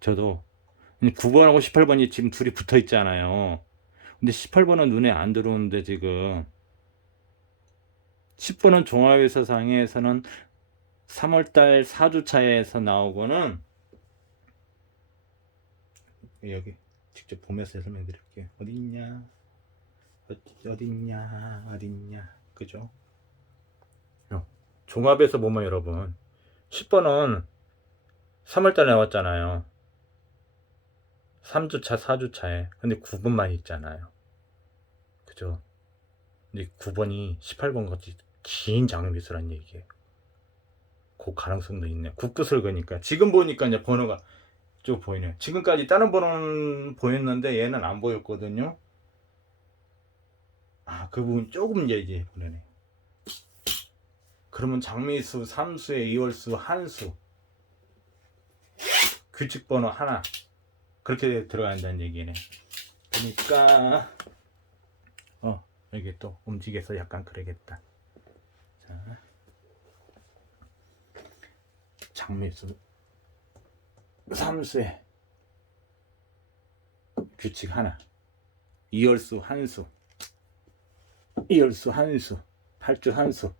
저도 9번하고 18번이 지금 둘이 붙어 있잖아요. 근데 18번은 눈에 안 들어오는데 지금 10번은 종합회사상에서는 3월달 4주차에서 나오고는 여기 직접 보면서 설명드릴게요. 어디 있냐? 그죠? 종합에서 보면 여러분 10번은 3월달에 나왔잖아요. 3주차 4주차에. 근데 9번만 있잖아요. 그죠? 근데 9번이 18번 같이 긴 장미수란 얘기예요. 그 가능성도 있네. 국굿을 그니까 지금 보니까 이제 번호가 쭉 보이네요. 지금까지 다른 번호는 보였는데 얘는 안 보였거든요. 그 부분 조금 이제 보내네. 그러면 장미수, 삼수에 2월수, 한수 규칙번호 하나 그렇게 들어가야 한다는 얘기네. 그러니까 여기 또 움직여서 약간 그러겠다. 자, 장미수 삼수에 규칙 하나 2월수 한수 2월수 한수 8주 한수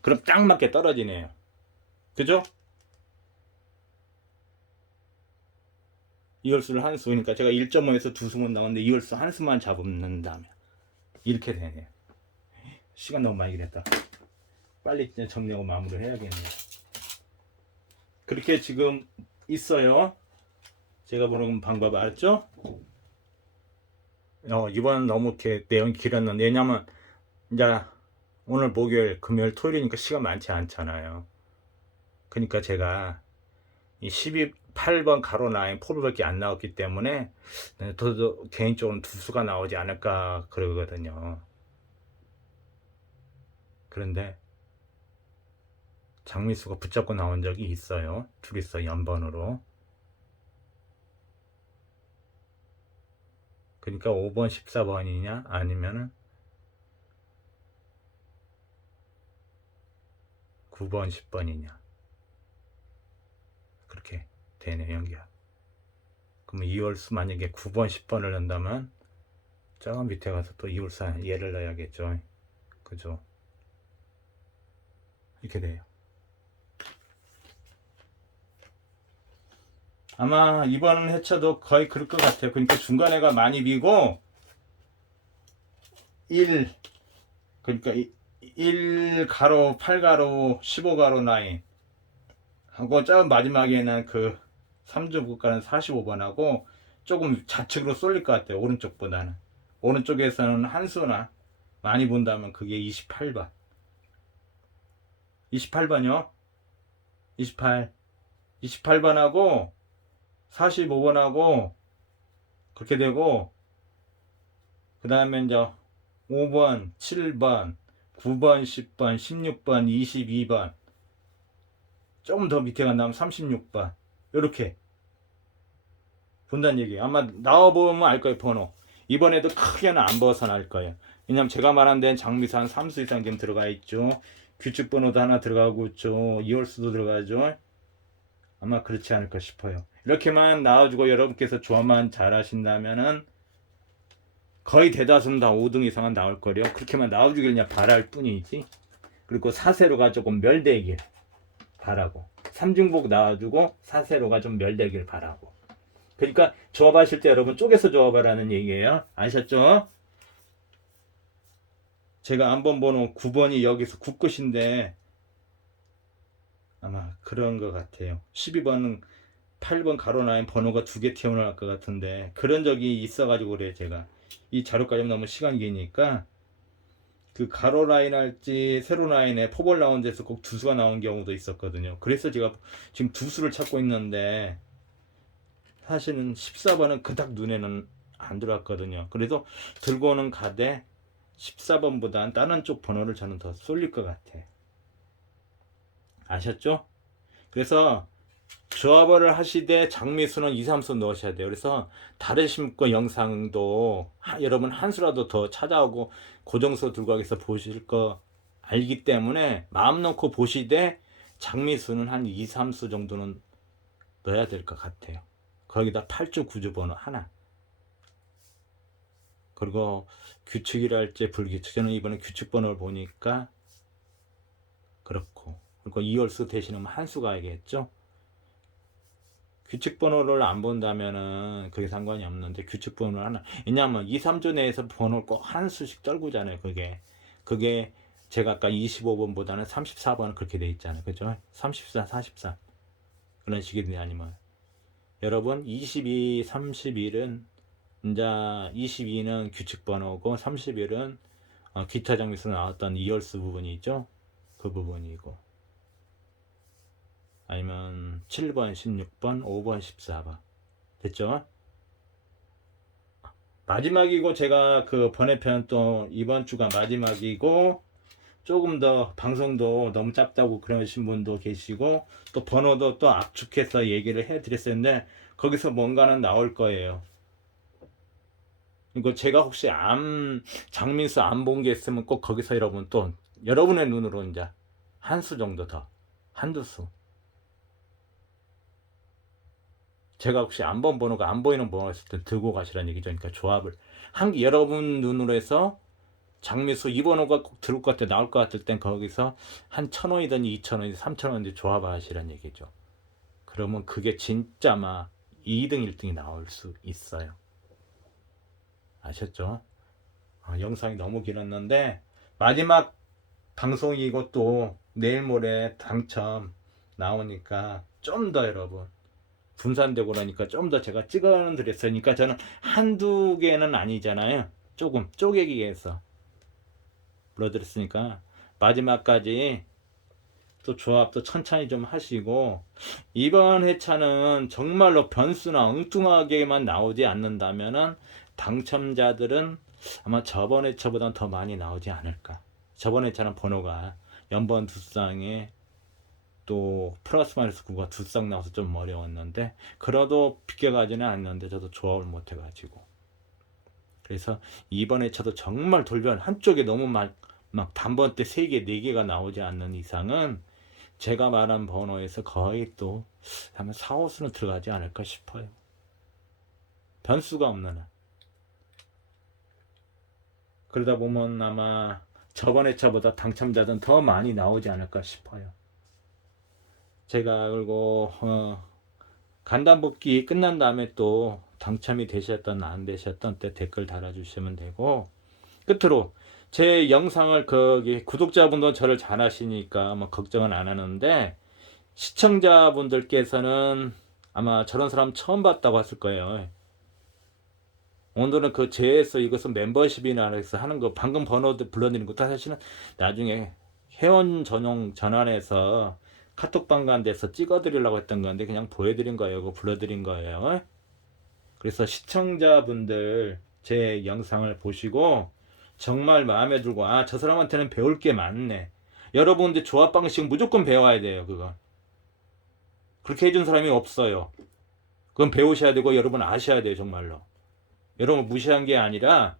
그럼 딱 맞게 떨어지네요. 그죠? 2월수를 한수 그러니까 제가 1.5에서 2수만 나왔는데 2월수 한수만 잡는다면 이렇게 되네요. 시간 너무 많이 됐다. 빨리 정리하고 마무리를 해야겠네요. 그렇게 지금 있어요. 제가 보는 방법 알았죠? 이번은 너무 이렇게 내용이 길었는데, 왜냐면 이제 오늘 목요일, 금요일, 토요일이니까 시간 많지 않잖아요. 그러니까 제가 이 12, 8번 가로 라인 폴밖에 안 나왔기 때문에 더 개인적으로는 두수가 나오지 않을까 그러거든요. 그런데 장미수가 붙잡고 나온 적이 있어요. 둘이서 연번으로. 그러니까 5번, 14번이냐 아니면은 9번, 10번이냐 그렇게 되네 연기야. 그러면 이월수 만약에 9번, 10번을 넣는다면 저 밑에 가서 또 이월수 얘를 넣어야겠죠. 그죠? 이렇게 돼요. 아마 이번 회차도 거의 그럴 것 같아요. 그러니까 중간에가 많이 비고 1 그러니까 1 가로 8 가로 15 가로 라인 하고 저 마지막에는 그 3주 국가는 45번하고 조금 좌측으로 쏠릴 것 같아요. 오른쪽보다는. 오른쪽에서는 한수나 많이 본다면 그게 28번. 28번이요. 28. 28번하고 45번하고 그렇게 되고 그 다음에 이제 5번, 7번, 9번, 10번, 16번, 22번 조금 더 밑에 간다면 36번 이렇게 본다는 얘기예요. 아마 나와보면 알 거예요. 번호. 이번에도 크게는 안 벗어날 거예요. 왜냐면 제가 말한 데는 장미수 한 3수 이상 지금 들어가 있죠. 규칙 번호도 하나 들어가고 있죠. 이월수도 들어가죠. 아마 그렇지 않을까 싶어요. 이렇게만 나와주고 여러분께서 조합만 잘 하신다면은 거의 대다수는 다 5등 이상은 나올 거래요. 그렇게만 나와주길 그냥 바랄 뿐이지. 그리고 사세로가 조금 멸되길 바라고. 삼중복 나와주고 사세로가 좀 멸되길 바라고. 그러니까 조합하실 때 여러분 쪼개서 조합하라는 얘기예요. 아셨죠? 제가 한번 번호 9번이 여기서 9끝인데 아마 그런 것 같아요. 12번은 8번 가로 라인 번호가 2개 튀어나올 것 같은데 그런 적이 있어가지고 그래요. 제가 이 자료까지 너무 시간이 기니까 그 가로 라인 할지 세로 라인에 포벌 라운드에서 꼭 두수가 나온 경우도 있었거든요. 그래서 제가 지금 두수를 찾고 있는데 사실은 14번은 그닥 눈에는 안 들어왔거든요. 그래서 들고는 가되 14번보다는 다른 쪽 번호를 저는 더 쏠릴 것 같아. 아셨죠? 그래서 조합을 하시되 장미수는 2, 3수 넣으셔야 돼요. 그래서 다르신 거 영상도 여러분 한 수라도 더 찾아오고 고정수 들고 가서 보실 거 알기 때문에 마음 놓고 보시되 장미수는 한 2, 3수 정도는 넣어야 될 것 같아요. 거기다 8주 9주 번호 하나. 그리고 규칙이랄지 불규칙. 저는 이번에 규칙 번호를 보니까 그렇고. 그리고 이월수 대신에 한수 가야겠죠. 규칙 번호를 안 본다면은 그게 상관이 없는데 규칙 번호를 하나. 왜냐하면 2, 3주 내에서 번호를 꼭 한 수씩 떨구잖아요. 그게 제가 아까 25번보다는 34번은 그렇게 돼 있잖아요. 그죠? 34, 43. 그런 식이 아니면. 여러분 22, 31은 이제 22는 규칙 번호고 31은 기타 장미에서 나왔던 이열수 부분이 있죠. 그 부분이고 아니면 7번, 16번, 5번, 14번 됐죠? 마지막이고 제가 그 번외편 또 이번 주가 마지막이고 조금 더 방송도 너무 짧다고 그러신 분도 계시고 또 번호도 또 압축해서 얘기를 해드렸었는데 거기서 뭔가는 나올 거예요. 이거 제가 혹시 장민수 안 본 게 있으면 꼭 거기서 여러분 또 여러분의 눈으로 이제 한 수 정도 더 한두 수 제가 혹시 안 본 번호가 안 보이는 번호가 있을 때 들고 가시라는 얘기죠. 그러니까 조합을 여러분 눈으로 해서 장미수 이 번호가 꼭 들을 것 같아 나올 것 같을 땐 거기서 한 1,000원이든 2,000원이든 3,000원이든 조합하시라는 얘기죠. 그러면 그게 진짜 막 2등 1등이 나올 수 있어요. 아셨죠? 영상이 너무 길었는데 마지막 방송이고 또 내일 모레 당첨 나오니까 좀 더 여러분 분산되고 그러니까 좀 더 제가 찍어 드렸으니까 저는 한두 개는 아니잖아요. 조금 쪼개기 위해서 불러드렸으니까 마지막까지 또 조합도 천천히 좀 하시고, 이번 회차는 정말로 변수나 엉뚱하게만 나오지 않는다면은 당첨자들은 아마 저번 회차보다는 더 많이 나오지 않을까. 저번 회차는 번호가 연번 두 쌍에 또 플러스 마이너스 9가 두 쌍 나와서 좀 어려웠는데, 그래도 비껴가지는 않는데 저도 조합을 못 해가지고, 그래서 이번 회차도 정말 돌변 한쪽에 너무 막 단번 때 3개 4개가 나오지 않는 이상은 제가 말한 번호에서 거의 또 한 4, 5수는 들어가지 않을까 싶어요. 변수가 없는 한. 그러다 보면 아마 저번 회차보다 당첨자들은 더 많이 나오지 않을까 싶어요. 제가 그리고 간단 뽑기 끝난 다음에 또 당첨이 되셨던 안 되셨던 때 댓글 달아주시면 되고, 끝으로 제 영상을 거기 구독자분도 저를 잘 아시니까 뭐 걱정은 안 하는데, 시청자분들께서는 아마 저런 사람 처음 봤다고 했을 거예요. 오늘은 그 제에서 이것은 멤버십이나 해서 하는 거 방금 번호도 불러드리는 것도 사실은 나중에 회원 전용 전환해서 카톡방 간 데서 찍어드리려고 했던 건데 그냥 보여드린 거예요. 그거 불러드린 거예요. 그래서 시청자분들 제 영상을 보시고 정말 마음에 들고, 아, 저 사람한테는 배울 게 많네. 여러분들 조합 방식 무조건 배워야 돼요. 그거 그렇게 해준 사람이 없어요. 그건 배우셔야 되고 여러분 아셔야 돼요. 정말로 여러분 무시한 게 아니라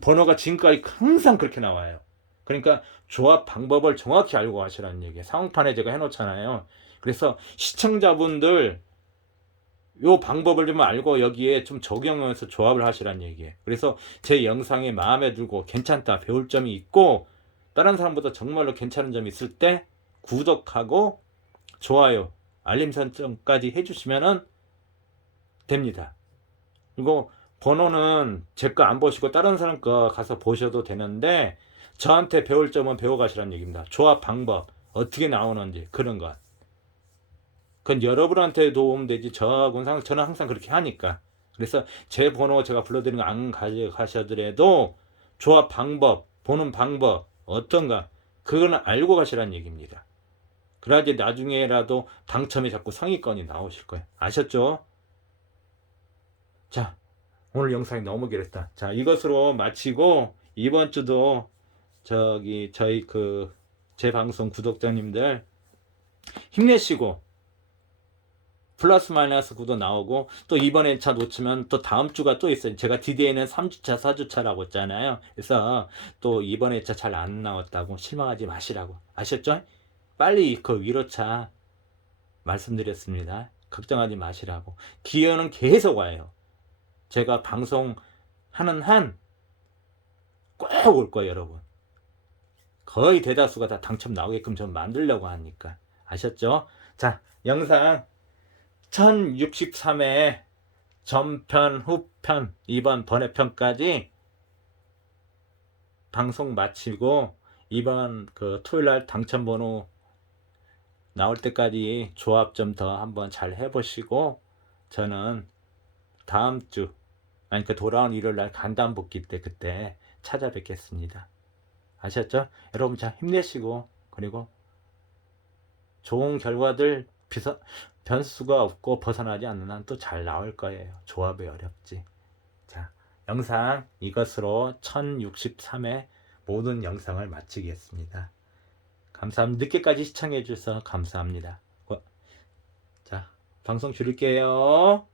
번호가 지금까지 항상 그렇게 나와요. 그러니까 조합 방법을 정확히 알고 하시라는 얘기예요. 상황판에 제가 해놓잖아요. 그래서 시청자분들 요 방법을 좀 알고 여기에 좀 적용해서 조합을 하시라는 얘기예요. 그래서 제 영상이 마음에 들고 괜찮다, 배울 점이 있고 다른 사람보다 정말로 괜찮은 점이 있을 때 구독하고 좋아요, 알림 설정까지 해주시면 됩니다. 그리고 번호는 제 거 안 보시고 다른 사람 거 가서 보셔도 되는데 저한테 배울 점은 배워가시라는 얘기입니다. 조합 방법 어떻게 나오는지 그런 것. 그건 여러분한테 도움되지 저는 항상 그렇게 하니까. 그래서 제 번호 제가 불러드리는 거 안 가져가셔더라도 조합 방법, 보는 방법 어떤가 그거는 알고 가시라는 얘기입니다. 그래야지 나중에라도 당첨이 자꾸 상위권이 나오실 거예요. 아셨죠? 자, 오늘 영상이 너무 길었다. 자, 이것으로 마치고 이번 주도 저희 제 방송 구독자님들 힘내시고 플러스 마이너스 9도 나오고, 또 이번에 차 놓치면 또 다음 주가 또 있어요. 제가 디데이는 3주차 4주차라고 했잖아요. 그래서 또 이번에 차 잘 안 나왔다고 실망하지 마시라고. 아셨죠? 빨리 그 위로차 말씀드렸습니다. 걱정하지 마시라고. 기회는 계속 와요. 제가 방송하는 한 꼭 올 거예요, 여러분. 거의 대다수가 다 당첨 나오게끔 좀 만들려고 하니까. 아셨죠? 자, 영상 1063회 전편, 후편, 이번 번외편까지 방송 마치고 이번 그 토요일날 당첨번호 나올 때까지 조합 좀 더 한번 잘 해보시고 저는 다음 주, 아니 그 돌아온 일요일날 간단 복귀 때 그때 찾아뵙겠습니다. 아셨죠? 여러분 잘 힘내시고, 그리고 좋은 결과들 변수가 없고 벗어나지 않는 한 또 잘 나올 거예요. 조합이 어렵지. 자, 영상 이것으로 1063회 모든 영상을 마치겠습니다. 감사합니다. 늦게까지 시청해 주셔서 감사합니다. 자, 방송 줄일게요.